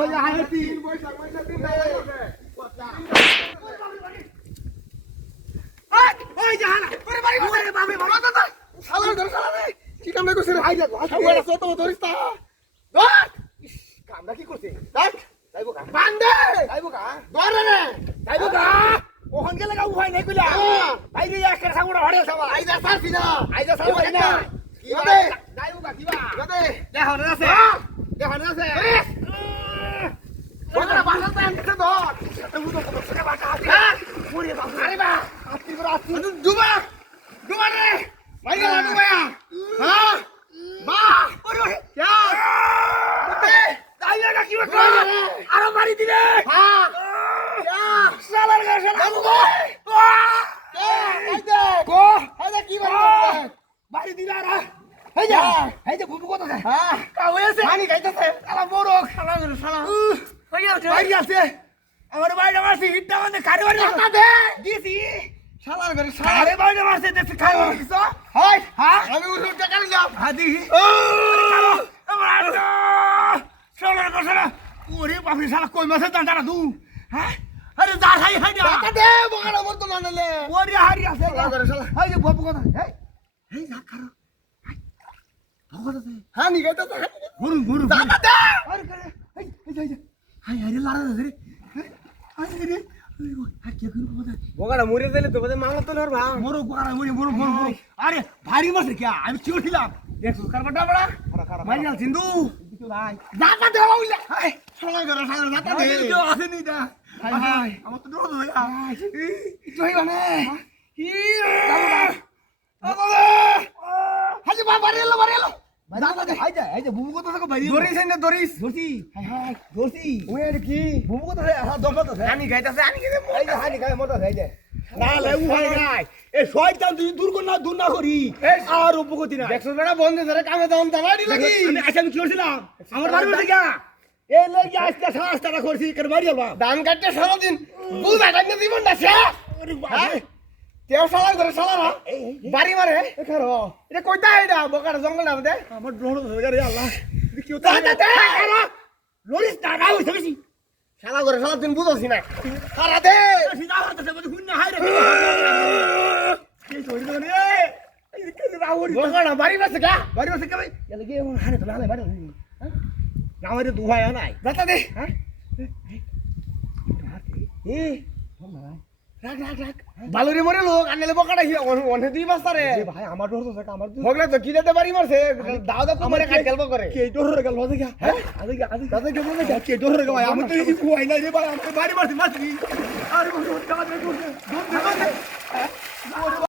হয়ে আয় তিন ওই জানা ওরে বাড়ি ওরে বাবা বাবা দাদা শালা ধর শালা রে কি কাম করছিস রে আইলা শালা কত ধরিস তা ধর কামটা কি করছিস দেখ যাইবো কা বান্দে যাইবো কা ধর রে যাইবো কা ওহন গেলে গা উহাই নাই কইলা ভাই রে একের সাগুড়া হড়ে সবা আইদা সারছি না আইদা সারছি না কি দে যাইবো কা কিবা দে দেখো না আছে দেখো না আছে ওরা বাসাতে আনতে ধর তুই তো কত ছেলে বাটা আছে ওরে বাবা আরে বা আত্তি বড় আত্তি ডুবা ডুবা রে ভাই গেল ডুবা হ্যাঁ বা ওরে क्या তাইলে না কি করে আরো মারি দিলে হ্যাঁ क्या শালার গা শালা গো গো হাদা কি মারি দিলা রা এই যে বুবু কথা হ্যাঁ কা হইছে পানি খাইতেছে শালা বড় শালা শালা বাইরে আছে আমার বাইরে মারছে হিটটা মানে কারে বাড়ি মারতা দে দিছি শালার ঘরে শালারে বাইরে মারছে দেখি খাই দিছ হাই হ্যাঁ আমি উঠে টাকা নিলাম হাদি আমার আটো শালার ঘরে ওরে বাপরে শালা কই মাছে দাঁড়া দু হ্যাঁ আরে যা খাই খাই টাকা দে বগাড়া মত না নালে ওরে হারি আছে শালার ঘরে শালা এই যে বাপু কথা এই যা খারো ভগত দে হ্যাঁ নি গাইতা গুরু গুরু টাকা দে আরে করে এই হাই আরে লারা দে রে আরে রে হাই কি করব বদা বগাড়া মরে দিলে তো বদা মাংলা তো লরবা মরো বগাড়া মরে মরো মরো আরে ভারী মারছে কি আমি চিড়ছিলাম দেখছ কারবাটা বড়া মারি গেল সিন্ধু দিতো ভাই টাকা দে বাউলা হাই শালা করে শালা টাকা দে তো আছে নি দা হাই আমার তো ডর হই হাই ইতো হই মানে কি আরে হাজি বাবা রেলো বারেলো দাদা দে হাই যা এই যে বুবু কথা কই দরিস না দরিস ধরছি হাই হাই ধরছি ওই আর কি বুবু কথা হ্যাঁ দরকার তো হানি গাইতাছে হানি গেছে এই যে হানি গায় মোটা হই যায় না লে উ হয় গায় এ শয়তান তুই দূর না করি আর উপগতি না দেখছ বেটা বন্ধে ধরে কামে দাম দাঁড়াই লাগি আমি আইসা আমি কি করছিলাম আমার বাড়ি বসে গিয়া এই লাগি আজকে সারাস্তাটা করছি কেন বাড়ি যাবা ধান কাটতে সারা দিন বুঝা কাটতে জীবন না শেষ ওরে বাবা তেও শালা ধরে শালা না বাড়ি মারে এখারো এটা কইতা এটা বকার জঙ্গল না দে আমার ড্রোন হয়ে গেল আল্লাহ কি হতো দে লরিস টাকা হইছে বেশি শালা করে শালা দিন বুঝছিস না সারা দে সিধা হতেছে বলি হুন না হাই রে কি কইছ রে এই কে রাউরি বকার বাড়ি বসে কা ভাই এলে কি হারে তো লালে বাড়ি হ্যাঁ না আমারে দুহায় নাই দাতা দে হ্যাঁ রাখ বালুরি মরে লোক আনলে বকাটা হিয়া ওনে দুই বাস্তা রে ভাই আমার ডর তো আমার হগলে তো কি দিতে পারি মারছে দাও দাও আমারে কাট গেল করে কে ডর রে গেল বলে গা হ্যাঁ আদি দাদা কে বলে গা কে ডর রে ভাই আমি তো এই কুয়াই নাই রে ভাই আমি বাড়ি মারছি আরে টাকা দে